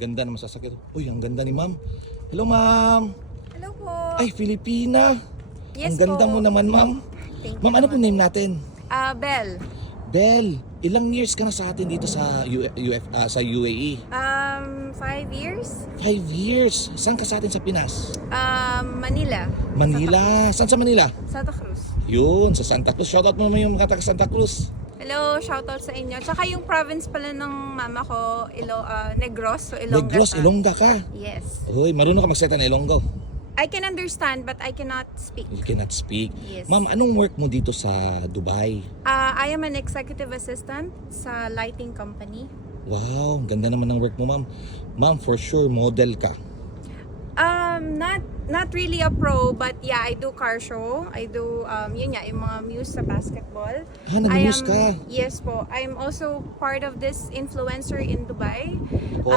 Ganda naman sasakyan. Uy, ang ganda ni ma'am. Hello ma'am. Hello po. Ay, Filipina. Yes Ang ganda po. mo naman ma'am. Thank you Ma'am, ano naman. pong name natin? Belle. Belle, ilang years ka na sa atin dito sa sa UAE? 5 years. 5 years. Saan ka sa atin sa Pinas? Manila. Manila. Saan sa Manila? Santa Cruz. Yun, sa Santa Cruz. Shoutout mo naman yung mga taga Santa Cruz. Hello, shoutout sa inyo. Tsaka yung province pala ng mama ko, Negros, so Ilongga. Negros, Ilongga ka. Yes. Uy, marunong ka magsalita ng Ilonggo. I can understand but I cannot speak. You cannot speak. Yes. Ma'am, anong work mo dito sa Dubai? I am an executive assistant sa lighting company. Wow, ganda naman ng work mo, ma'am. Ma'am, for sure, model ka. Not really a pro, but yeah, I do car show. I do, yun nga, yung mga muse sa basketball. Nag-muse ka? Yes po. I'm also part of this influencer in Dubai. Po?